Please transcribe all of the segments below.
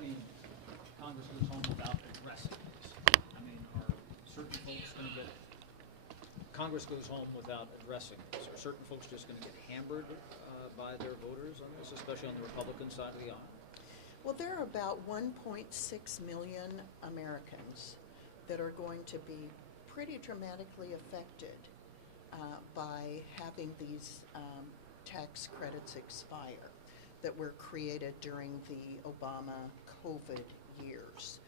mean, Congress goes home without addressing this? I mean, are certain folks going to get, Congress goes home without addressing this? Are certain folks just going to get hammered by their voters on this, especially on the Republican side of the aisle? Well, there are about 1.6 million Americans that are going to be pretty dramatically affected by having these tax credits expire that were created during the Obama COVID years.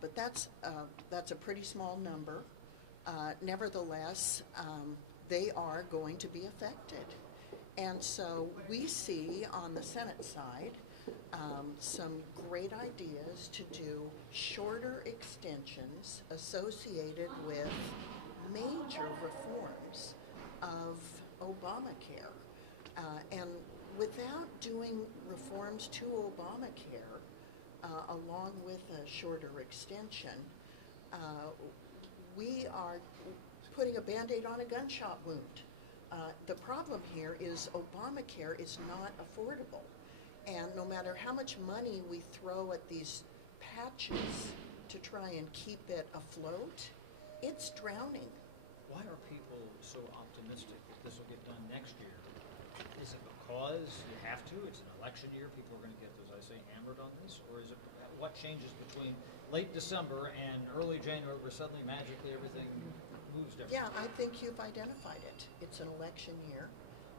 But that's a pretty small number. Nevertheless, they are going to be affected. And so we see on the Senate side some great ideas to do shorter extensions associated with major reforms of Obamacare. And without doing reforms to Obamacare, along with a shorter extension, we are putting a Band-Aid on a gunshot wound. The problem here is Obamacare is not affordable. And no matter how much money we throw at these patches to try and keep it afloat, it's drowning. Why are people so optimistic that this will get done next year? Is it because you have to? It's an election year. People are going to get, as I say, hammered on this? Or is it what changes between late December and early January where suddenly magically everything moves different? Yeah, I think you've identified it. It's an election year.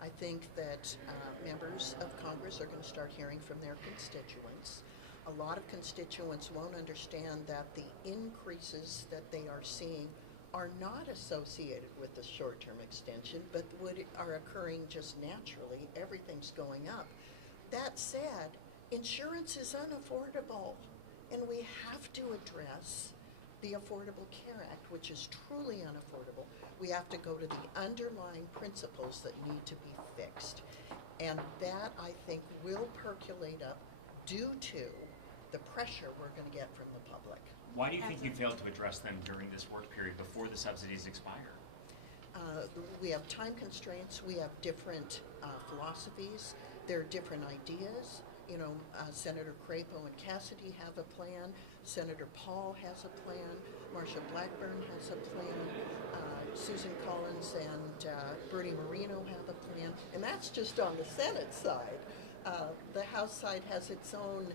I think that members of Congress are going to start hearing from their constituents. A lot of constituents won't understand that the increases that they are seeing are not associated with the short-term extension, but are occurring just naturally. Everything's going up. That said, insurance is unaffordable, and we have to address the Affordable Care Act, which is truly unaffordable. We have to go to the underlying principles that need to be fixed. And that, I think, will percolate up due to the pressure we're going to get from the public. Why do you think you failed to address them during this work period before the subsidies expire? We have time constraints. We have different philosophies. There are different ideas. You know, Senator Crapo and Cassidy have a plan. Senator Paul has a plan. Marsha Blackburn has a plan. Susan Collins and Bernie Moreno have a plan. And that's just on the Senate side. The House side has its own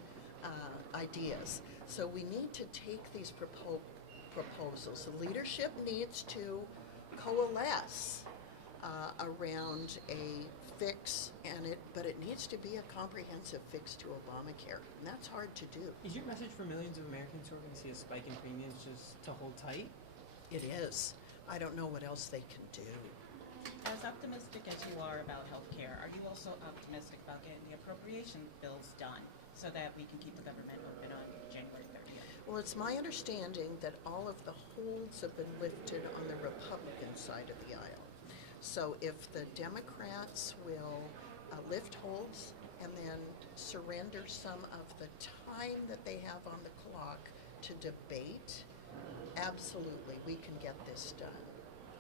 ideas. So we need to take these proposals. The leadership needs to coalesce around a fix, but it needs to be a comprehensive fix to Obamacare, and that's hard to do. Is your message for millions of Americans who are going to see a spike in premiums just to hold tight? It is. I don't know what else they can do. As optimistic as you are about health care, are you also optimistic about getting the appropriation bills done so that we can keep the government open on January 30th? Well, it's my understanding that all of the holds have been lifted on the Republican side of the aisle. So if the Democrats will lift holds and then surrender some of the time that they have on the clock to debate, absolutely, we can get this done.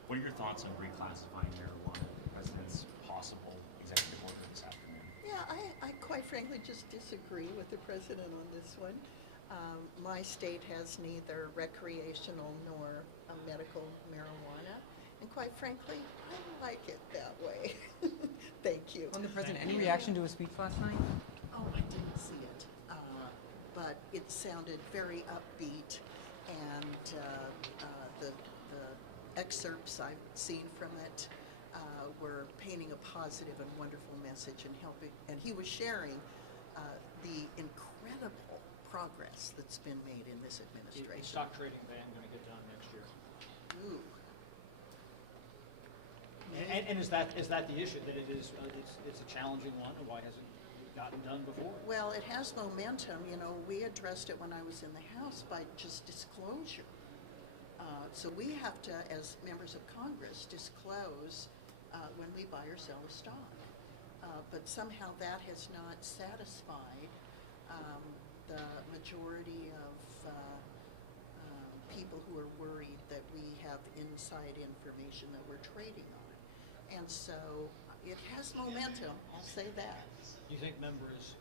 What are your thoughts on reclassifying marijuana, the president's possible executive order this afternoon? Yeah, I quite frankly just disagree with the president on this one. My state has neither recreational nor medical marijuana, and quite frankly, I like it that way. Thank you. On the president, any reaction to his speech last night? Oh, I didn't see it, but it sounded very upbeat, and the excerpts I've seen from it were painting a positive and wonderful message and helping. And he was sharing the incredible progress that's been made in this administration. Is the stock trading ban going to get done next year? Ooh. And is that the issue, that it's a challenging one, and why hasn't it gotten done before? Well, it has momentum. You know, we addressed it when I was in the House by just disclosure. So we have to, as members of Congress, disclose when we buy or sell a stock. But somehow that has not satisfied the majority of people who are worried that we have inside information that we're trading on. And so it has momentum, I'll say that. Do you think members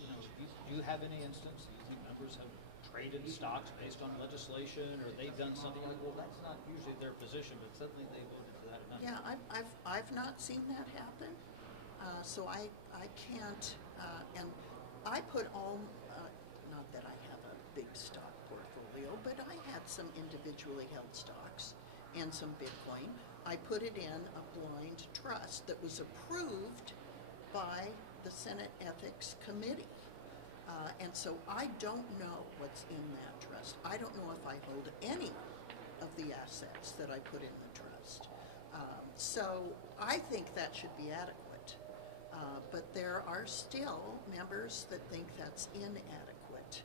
Do you have any instance, do you think members have traded stocks based on legislation, or they've done something like, well, that's not usually their position, but suddenly they voted for that amendment? Yeah, I've not seen that happen, so I can't, and I put all, not that I have a big stock portfolio, but I had some individually held stocks and some Bitcoin. I put it in a blind trust that was approved by the Senate Ethics Committee. And so I don't know what's in that trust. I don't know if I hold any of the assets that I put in the trust. So I think that should be adequate. But there are still members that think that's inadequate.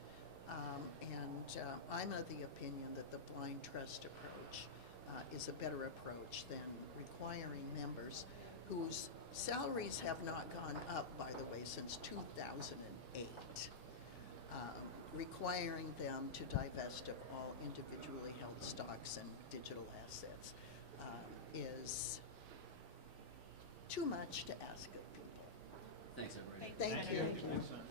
I'm of the opinion that the blind trust approach is a better approach than requiring members whose salaries have not gone up, by the way, since 2008. Requiring them to divest of all individually held stocks and digital assets is too much to ask of people. Thanks, everybody. Thank you. Excellent.